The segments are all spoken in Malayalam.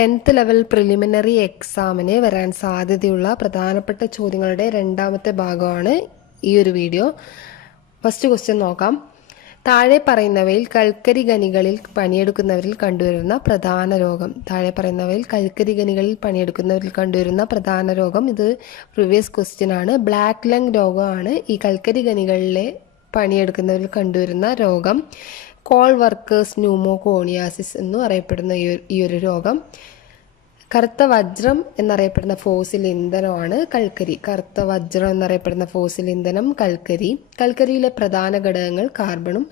10th ലെവൽ പ്രിലിമിനറി എക്സാമിന് വരാൻ സാധ്യതയുള്ള പ്രധാനപ്പെട്ട ചോദ്യങ്ങളുടെ രണ്ടാമത്തെ ഭാഗമാണ് ഈ ഒരു വീഡിയോ. ഫസ്റ്റ് ക്വസ്റ്റ്യൻ നോക്കാം. താഴെ പറയുന്നവയിൽ കൽക്കരി ഖനികളിൽ പണിയെടുക്കുന്നവരിൽ കണ്ടുവരുന്ന പ്രധാന രോഗം. ഇത് പ്രീവിയസ് ക്വസ്റ്റ്യൻ ആണ്. ബ്ലാക്ക് ലങ് രോഗമാണ് ഈ കൽക്കരി ഖനികളിലെ പണിയെടുക്കുന്നവരിൽ കണ്ടുവരുന്ന രോഗം. കോൾ വർക്കേഴ്സ് ന്യൂമോകോണിയാസിസ് എന്നും അറിയപ്പെടുന്ന ഈ ഒരു രോഗം. കറുത്ത വജ്രം എന്നറിയപ്പെടുന്ന ഫോസിൽ ഇന്ധനമാണ് കൽക്കരി. കൽക്കരിയിലെ പ്രധാന ഘടകങ്ങൾ കാർബണും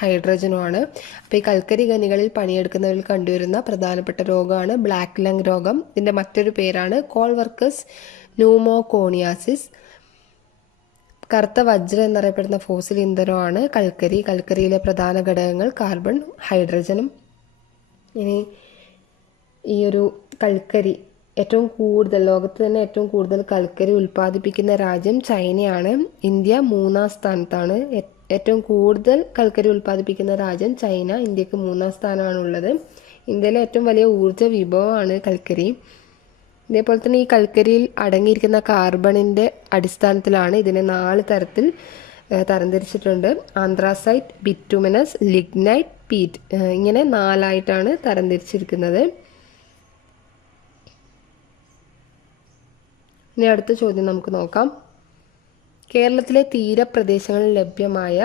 ഹൈഡ്രജനുമാണ്. അപ്പോൾ ഈ കൽക്കരി ഖനികളിൽ പണിയെടുക്കുന്നവരിൽ കണ്ടുവരുന്ന പ്രധാനപ്പെട്ട രോഗമാണ് ബ്ലാക്ക് ലങ് രോഗം. ഇതിന്റെ മറ്റൊരു പേരാണ് കോൾ വർക്കേഴ്സ് ന്യൂമോകോണിയാസിസ്. കറുത്ത വജ്രം എന്നറിയപ്പെടുന്ന ഫോസിൽ ഇന്ധനമാണ് കൽക്കരി. കൽക്കരിയിലെ പ്രധാന ഘടകങ്ങൾ കാർബൺ, ഹൈഡ്രജനും. ഇനി ഈ ഒരു കൽക്കരി ലോകത്ത് തന്നെ ഏറ്റവും കൂടുതൽ കൽക്കരി ഉൽപ്പാദിപ്പിക്കുന്ന രാജ്യം ചൈനയാണ്. ഇന്ത്യ 3-ാം സ്ഥാനത്താണ്. ഏറ്റവും കൂടുതൽ കൽക്കരി ഉൽപ്പാദിപ്പിക്കുന്ന രാജ്യം ചൈന. ഇന്ത്യക്ക് 3-ാം സ്ഥാനമാണുള്ളത്. ഇന്ത്യയിലെ ഏറ്റവും വലിയ ഊർജ്ജ വിഭവമാണ് കൽക്കരി. ഇതേപോലെ തന്നെ ഈ കൽക്കരിയിൽ അടങ്ങിയിരിക്കുന്ന കാർബണിന്റെ അടിസ്ഥാനത്തിലാണ് ഇതിനെ 4 തരത്തിൽ തരംതിരിച്ചിട്ടുണ്ട്. ആന്ത്രാസൈറ്റ്, ബിറ്റുമിനസ്, ലിഗ്നൈറ്റ്, പീറ്റ്, ഇങ്ങനെ 4ആയിട്ടാണ് തരംതിരിച്ചിരിക്കുന്നത്. ഇനി അടുത്ത ചോദ്യം നമുക്ക് നോക്കാം. കേരളത്തിലെ തീരപ്രദേശങ്ങളിൽ ലഭ്യമായ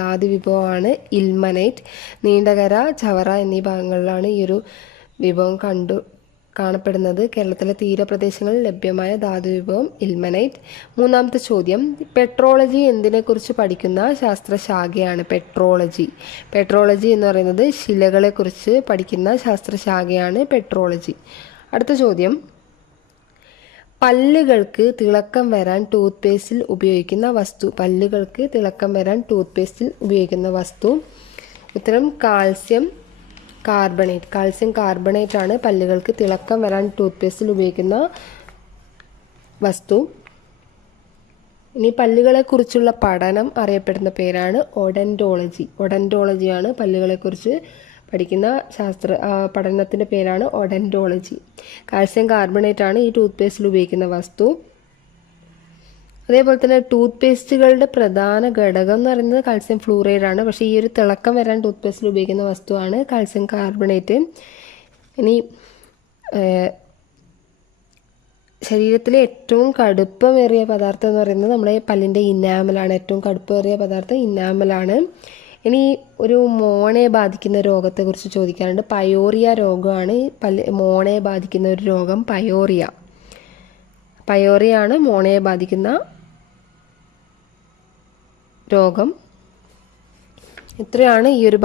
ധാതു വിഭവമാണ് ഇൽമനൈറ്റ്. നീണ്ടകര, ചവറ എന്നീ ഭാഗങ്ങളിലാണ് ഈ ഒരു വിഭവം കാണപ്പെടുന്നത്. കേരളത്തിലെ തീരപ്രദേശങ്ങളിൽ ലഭ്യമായ ധാതു വിഭവം ഇൽമനൈറ്റ്. മൂന്നാമത്തെ ചോദ്യം. പെട്രോളജി എന്തിനെക്കുറിച്ച് പഠിക്കുന്ന ശാസ്ത്രശാഖയാണ്? പെട്രോളജി എന്ന് പറയുന്നത് ശിലകളെക്കുറിച്ച് പഠിക്കുന്ന ശാസ്ത്രശാഖയാണ് പെട്രോളജി. അടുത്ത ചോദ്യം. പല്ലുകൾക്ക് തിളക്കം വരാൻ ടൂത്ത് പേസ്റ്റിൽ ഉപയോഗിക്കുന്ന വസ്തു. ഉത്തരം കാൽസ്യം കാർബണേറ്റ് ആണ് പല്ലുകൾക്ക് തിളക്കം വരാൻ ടൂത്ത് പേസ്റ്റിൽ ഉപയോഗിക്കുന്ന വസ്തു. ഇനി പല്ലുകളെ കുറിച്ചുള്ള പഠനം അറിയപ്പെടുന്ന പേരാണ് ഒഡന്റോളജിയാണ് പല്ലുകളെ കുറിച്ച് പഠിക്കുന്ന പഠനത്തിന്റെ പേരാണ് ഒഡന്റോളജി. കാൽസ്യം കാർബണേറ്റ് ആണ് ഈ ടൂത്ത് പേസ്റ്റിൽ ഉപയോഗിക്കുന്ന വസ്തു. അതേപോലെ തന്നെ ടൂത്ത് പേസ്റ്റുകളുടെ പ്രധാന ഘടകം എന്ന് പറയുന്നത് കാൽസ്യം ഫ്ലൂറൈഡ് ആണ്. പക്ഷേ ഈ ഒരു തിളക്കം വരാൻ ടൂത്ത് പേസ്റ്റിൽ ഉപയോഗിക്കുന്ന വസ്തുവാണ് കാൽസ്യം കാർബണേറ്റ്. ഇനി ശരീരത്തിലെ ഏറ്റവും കടുപ്പമേറിയ പദാർത്ഥം എന്ന് പറയുന്നത് നമ്മുടെ പല്ലിന്റെ ഇനാമലാണ്. ഏറ്റവും കടുപ്പമേറിയ പദാർത്ഥം ഇനാമലാണ്. ഇനി ഒരു മോണയെ ബാധിക്കുന്ന രോഗത്തെക്കുറിച്ച് ചോദിക്കാറുണ്ട്. പയോറിയ രോഗമാണ് മോണയെ ബാധിക്കുന്ന ഒരു രോഗം. പയോറിയാണ് മോണയെ ബാധിക്കുന്ന രോഗം. ഇത്രയാണ് ഈ ഒരു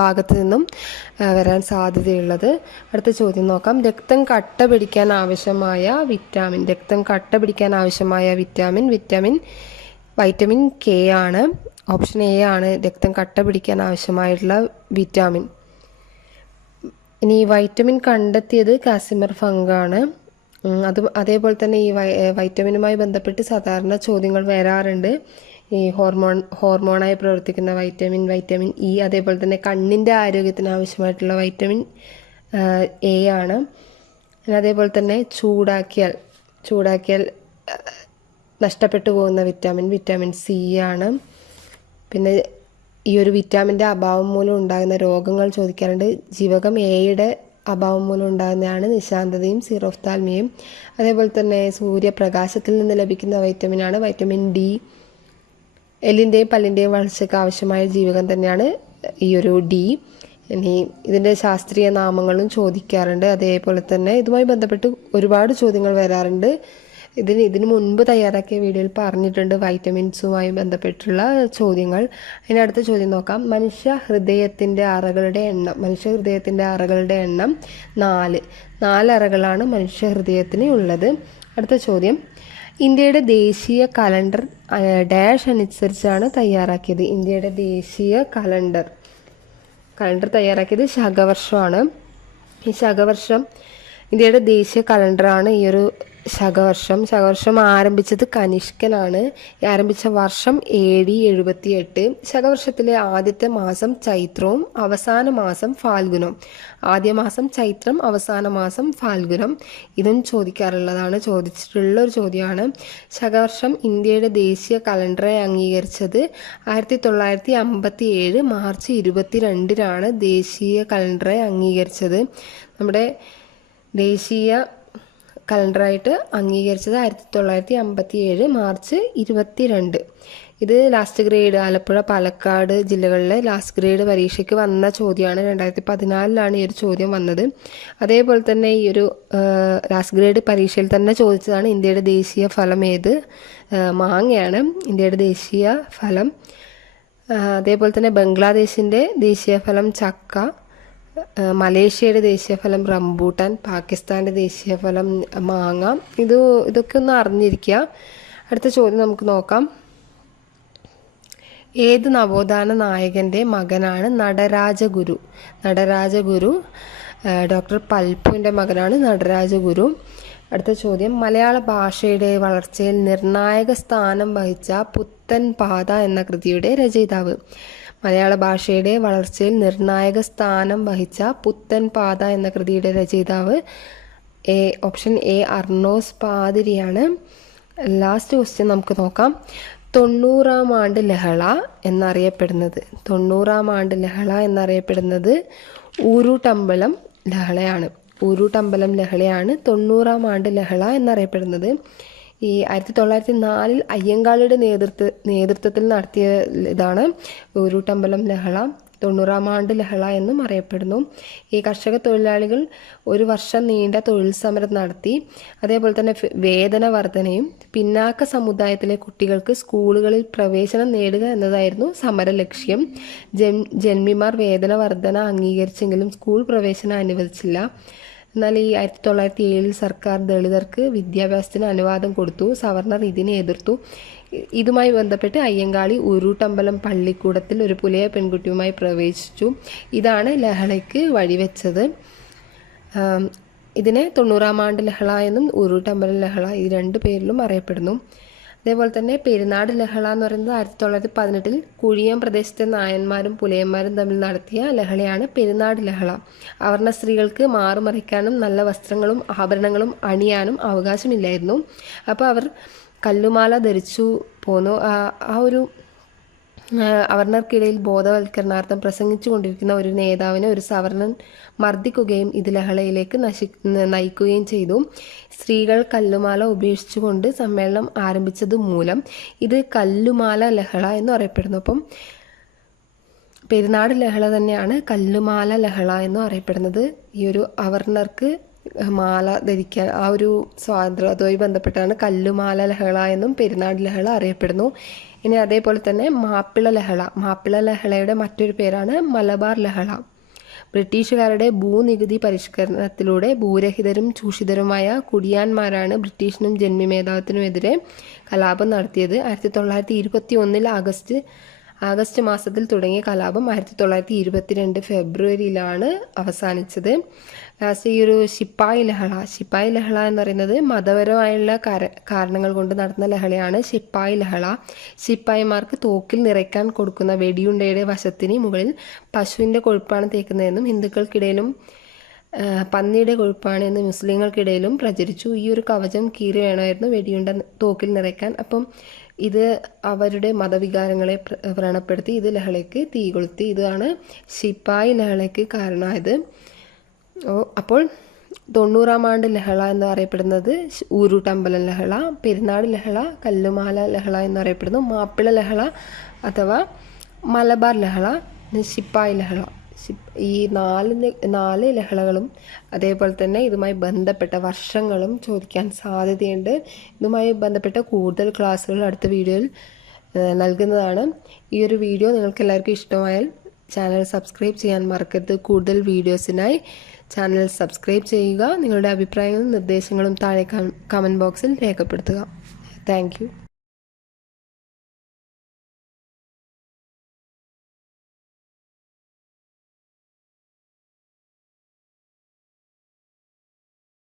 ഭാഗത്ത് നിന്നും വരാൻ സാധ്യതയുള്ളത്. അടുത്ത ചോദ്യം നോക്കാം. രക്തം കട്ട പിടിക്കാൻ ആവശ്യമായ വിറ്റാമിൻ വൈറ്റമിൻ കെ ആണ്. ഓപ്ഷൻ എ ആണ് രക്തം കട്ട പിടിക്കാൻ ആവശ്യമായിട്ടുള്ള വിറ്റാമിൻ. ഇനി വൈറ്റമിൻ കണ്ടെത്തിയത് കാസിമർ ഫങ്കാണ്. അതേപോലെ തന്നെ ഈ വൈറ്റമിനുമായി ബന്ധപ്പെട്ട് സാധാരണ ചോദ്യങ്ങൾ വരാറുണ്ട്. ഈ ഹോർമോണായി പ്രവർത്തിക്കുന്ന വൈറ്റമിൻ ഇ, അതേപോലെ തന്നെ കണ്ണിൻ്റെ ആരോഗ്യത്തിന് ആവശ്യമായിട്ടുള്ള വൈറ്റമിൻ എ ആണ്. അതേപോലെ തന്നെ ചൂടാക്കിയാൽ നഷ്ടപ്പെട്ടു പോകുന്ന വിറ്റാമിൻ സി ആണ്. പിന്നെ ഈ ഒരു വിറ്റാമിൻ്റെ അഭാവം മൂലം ഉണ്ടാകുന്ന രോഗങ്ങൾ ചോദിക്കാറുണ്ട്. ജീവകം എയുടെ അഭാവം മൂലം ഉണ്ടാകുന്നതാണ് നിശാന്തതയും സീറോഫ്താൽമിയയും. അതേപോലെ തന്നെ സൂര്യപ്രകാശത്തിൽ നിന്ന് ലഭിക്കുന്ന വൈറ്റമിനാണ് വൈറ്റമിൻ ഡി. എല്ലിൻ്റെയും പല്ലിൻ്റെയും വളർച്ചയ്ക്ക് ആവശ്യമായ ജീവകം തന്നെയാണ് ഈ ഒരു ഡി. ഇനി ഇതിൻ്റെ ശാസ്ത്രീയ നാമങ്ങളും ചോദിക്കാറുണ്ട്. അതേപോലെ തന്നെ ഇതുമായി ബന്ധപ്പെട്ട് ഒരുപാട് ചോദ്യങ്ങൾ വരാറുണ്ട്. ഇതിന് മുൻപ് തയ്യാറാക്കിയ വീഡിയോയിൽ പറഞ്ഞിട്ടുണ്ട് വൈറ്റമിൻസുമായി ബന്ധപ്പെട്ടുള്ള ചോദ്യങ്ങൾ. അതിനടുത്ത ചോദ്യം നോക്കാം. മനുഷ്യ ഹൃദയത്തിൻ്റെ അറകളുടെ എണ്ണം 4 അറകളാണ് മനുഷ്യ ഹൃദയത്തിന് ഉള്ളത്. അടുത്ത ചോദ്യം. ഇന്ത്യയുടെ ദേശീയ കലണ്ടർ ഡാഷ് അനുസരിച്ചാണ് തയ്യാറാക്കിയത്. ഇന്ത്യയുടെ ദേശീയ കലണ്ടർ തയ്യാറാക്കിയത് ശകവർഷമാണ്. ഈ ശകവർഷം ഇന്ത്യയുടെ ദേശീയ കലണ്ടറാണ്. ഈ ഒരു ശകവർഷം ആരംഭിച്ചത് കനിഷ്കനാണ്. ആരംഭിച്ച വർഷം AD 78. ശകവർഷത്തിലെ ആദ്യത്തെ മാസം ചൈത്രവും അവസാന മാസം ഫാൽഗുനം. ആദ്യ മാസം ചൈത്രം, അവസാന മാസം ഫാൽഗുനം. ഇതും ചോദിച്ചിട്ടുള്ള ഒരു ചോദ്യമാണ്. ശകവർഷം ഇന്ത്യയുടെ ദേശീയ കലണ്ടറെ അംഗീകരിച്ചത് 1957 മാർച്ച് 22-നാണ് ദേശീയ കലണ്ടറെ അംഗീകരിച്ചത്. നമ്മുടെ ദേശീയ കലണ്ടറായിട്ട് അംഗീകരിച്ചത് 1957 മാർച്ച് 22. ഇത് ലാസ്റ്റ് ഗ്രേഡ് ആലപ്പുഴ, പാലക്കാട് ജില്ലകളിലെ ലാസ്റ്റ് ഗ്രേഡ് പരീക്ഷയ്ക്ക് വന്ന ചോദ്യമാണ്. 2014 ഈ ഒരു ചോദ്യം വന്നത്. അതേപോലെ തന്നെ ഈ ഒരു ലാസ്റ്റ് ഗ്രേഡ് പരീക്ഷയിൽ തന്നെ ചോദിച്ചതാണ് ഇന്ത്യയുടെ ദേശീയ ഫലം ഏത്. മാങ്ങയാണ് ഇന്ത്യയുടെ ദേശീയ ഫലം. അതേപോലെ തന്നെ ബംഗ്ലാദേശിൻ്റെ ദേശീയ ഫലം ചക്ക, മലേഷ്യയുടെ ദേശീയഫലം റംബൂട്ടാൻ, പാകിസ്ഥാൻ്റെ ദേശീയഫലം മാങ്ങ. ഇതൊക്കെ ഒന്ന് അറിഞ്ഞിരിക്കുക. അടുത്ത ചോദ്യം നമുക്ക് നോക്കാം. ഏത് നവോത്ഥാന നായകൻ്റെ മകനാണ് നടരാജഗുരു? ഡോക്ടർ പൽപുവിൻ്റെ മകനാണ് നടരാജഗുരു. അടുത്ത ചോദ്യം, മലയാള ഭാഷയുടെ വളർച്ചയിൽ നിർണായക സ്ഥാനം വഹിച്ച പുത്തൻ പാത എന്ന കൃതിയുടെ രചയിതാവ്. മലയാള ഭാഷയുടെ വളർച്ചയിൽ നിർണായക സ്ഥാനം വഹിച്ച പുത്തൻ പാത എന്ന കൃതിയുടെ രചയിതാവ് ഓപ്ഷൻ എ അർണോസ് പാതിരിയാണ്. ലാസ്റ്റ് ക്വസ്റ്റ്യൻ നമുക്ക് നോക്കാം. 90-ാം ആണ്ട് ലഹള എന്നറിയപ്പെടുന്നത് ഊരൂട്ടമ്പലം ലഹളയാണ്. 90-ാം ആണ്ട് ലഹള എന്നറിയപ്പെടുന്നത്. ഈ 1904 അയ്യങ്കാളിയുടെ നേതൃത്വത്തിൽ നടത്തിയ ഇതാണ് ഊരൂട്ടമ്പലം ലഹള. 90-ാം ആണ്ട് ലഹള എന്നും അറിയപ്പെടുന്നു. ഈ കർഷക തൊഴിലാളികൾ 1 വർഷം നീണ്ട തൊഴിൽ സമരം നടത്തി. അതേപോലെ തന്നെ വേതന വർധനയും പിന്നാക്ക സമുദായത്തിലെ കുട്ടികൾക്ക് സ്കൂളുകളിൽ പ്രവേശനം നേടുക എന്നതായിരുന്നു സമര ലക്ഷ്യം. ജന്മിമാർ വേതന വർധന അംഗീകരിച്ചെങ്കിലും സ്കൂൾ പ്രവേശനം അനുവദിച്ചില്ല. എന്നാൽ ഈ 1907 സർക്കാർ ദളിതർക്ക് വിദ്യാഭ്യാസത്തിന് അനുവാദം കൊടുത്തു. സവർണർ ഇതിനെ എതിർത്തു. ഇതുമായി ബന്ധപ്പെട്ട് അയ്യങ്കാളി ഊരൂട്ടമ്പലം പള്ളിക്കൂടത്തിൽ ഒരു പുലയ പെൺകുട്ടിയുമായി പ്രവേശിച്ചു. ഇതാണ് ലഹളയ്ക്ക് വഴിവെച്ചത്. ഇതിനെ 90-ാം ആണ്ട് ലഹള എന്നും ഊരൂട്ടമ്പലം ലഹള ഈ 2 പേരിലും അറിയപ്പെടുന്നു. അതേപോലെ തന്നെ പെരുന്നാട് ലഹള എന്ന് പറയുന്നത് 1918 കുഴിയം പ്രദേശത്തെ നായന്മാരും പുലയന്മാരും തമ്മിൽ നടത്തിയ ലഹളയാണ് പെരുന്നാട് ലഹള. അവർണ സ്ത്രീകൾക്ക് മാറുമറിക്കാനും നല്ല വസ്ത്രങ്ങളും ആഭരണങ്ങളും അണിയാനും അവകാശമില്ലായിരുന്നു. അപ്പോൾ അവർ കല്ലുമാല ധരിച്ചു പോന്നു. ആ ഒരു അവർണർക്കിടയിൽ ബോധവൽക്കരണാർത്ഥം പ്രസംഗിച്ചു കൊണ്ടിരിക്കുന്ന ഒരു നേതാവിനെ ഒരു സവർണൻ മർദ്ദിക്കുകയും ഇത് ലഹളയിലേക്ക് നയിക്കുകയും ചെയ്തു. സ്ത്രീകൾ കല്ലുമാല ഉപേക്ഷിച്ചുകൊണ്ട് സമ്മേളനം ആരംഭിച്ചത് മൂലം ഇത് കല്ലുമാല ലഹള എന്ന് അറിയപ്പെടുന്നു. അപ്പം പെരുന്നാട് ലഹള തന്നെയാണ് കല്ലുമാല ലഹള എന്നും അറിയപ്പെടുന്നത്. ഈ ഒരു അവർണർക്ക് മാല ധരിക്കാൻ ആ ഒരു സ്വാതന്ത്ര്യം അതുമായി ബന്ധപ്പെട്ടാണ് കല്ലുമാല ലഹള എന്നും പെരുന്നാട് ലഹള അറിയപ്പെടുന്നു. ഇനി അതേപോലെ തന്നെ മാപ്പിള ലഹളയുടെ മറ്റൊരു പേരാണ് മലബാർ ലഹള. ബ്രിട്ടീഷുകാരുടെ ഭൂനികുതി പരിഷ്കരണത്തിലൂടെ ഭൂരഹിതരും ചൂഷിതരുമായ കുടിയാന്മാരാണ് ബ്രിട്ടീഷിനും ജന്മിമേധാവത്തിനുമെതിരെ കലാപം നടത്തിയത്. 1921 ആഗസ്റ്റ് മാസത്തിൽ തുടങ്ങിയ കലാപം 1922 ഫെബ്രുവരിയിലാണ് അവസാനിച്ചത്. ലാസ്റ്റ് ഈ ഒരു ശിപ്പായി ലഹള എന്ന് പറയുന്നത് മതപരമായുള്ള കാരണങ്ങൾ കൊണ്ട് നടന്ന ലഹളയാണ് ശിപ്പായി ലഹള. ശിപ്പായിമാർക്ക് തോക്കിൽ നിറയ്ക്കാൻ കൊടുക്കുന്ന വെടിയുണ്ടയുടെ വശത്തിന് മുകളിൽ പശുവിൻ്റെ കൊഴുപ്പാണ് തേക്കുന്നതെന്നും ഹിന്ദുക്കൾക്കിടയിലും പന്നിയുടെ കൊഴുപ്പാണ് എന്ന് മുസ്ലിങ്ങൾക്കിടയിലും പ്രചരിച്ചു. ഈ ഒരു കവചം കീറി വേണമായിരുന്നു വെടിയുണ്ട തോക്കിൽ നിറയ്ക്കാൻ. അപ്പം ഇത് അവരുടെ മതവികാരങ്ങളെ വ്രണപ്പെടുത്തി ഇത് ലഹളയ്ക്ക് തീ കൊളുത്തി. ഇതാണ് ശിപ്പായി ലഹളയ്ക്ക് കാരണമായത്. അപ്പോൾ 90-ാം ആണ്ട് ലഹള എന്ന് അറിയപ്പെടുന്നത് ഊരൂട്ടമ്പലം ലഹള, പെരുന്നാട് ലഹള, കല്ലുമാല ലഹള എന്നറിയപ്പെടുന്നു. മാപ്പിള ലഹള അഥവാ മലബാർ ലഹള, ശിപ്പായി ലഹള. ഈ 4 ലഹളകളും അതേപോലെ തന്നെ ഇതുമായി ബന്ധപ്പെട്ട വർഷങ്ങളും ചോദിക്കാൻ സാധ്യതയുണ്ട്. ഇതുമായി ബന്ധപ്പെട്ട കൂടുതൽ ക്ലാസ്സുകൾ അടുത്ത വീഡിയോയിൽ നൽകുന്നതാണ്. ഈ ഒരു വീഡിയോ നിങ്ങൾക്ക് എല്ലാവർക്കും ഇഷ്ടമായാൽ ചാനൽ സബ്സ്ക്രൈബ് ചെയ്യാൻ മറക്കരുത്. കൂടുതൽ വീഡിയോസിനായി ചാനൽ സബ്സ്ക്രൈബ് ചെയ്യുക. നിങ്ങളുടെ അഭിപ്രായങ്ങളും നിർദ്ദേശങ്ങളും താഴെ കമൻറ്റ് ബോക്സിൽ രേഖപ്പെടുത്തുക. Thank you.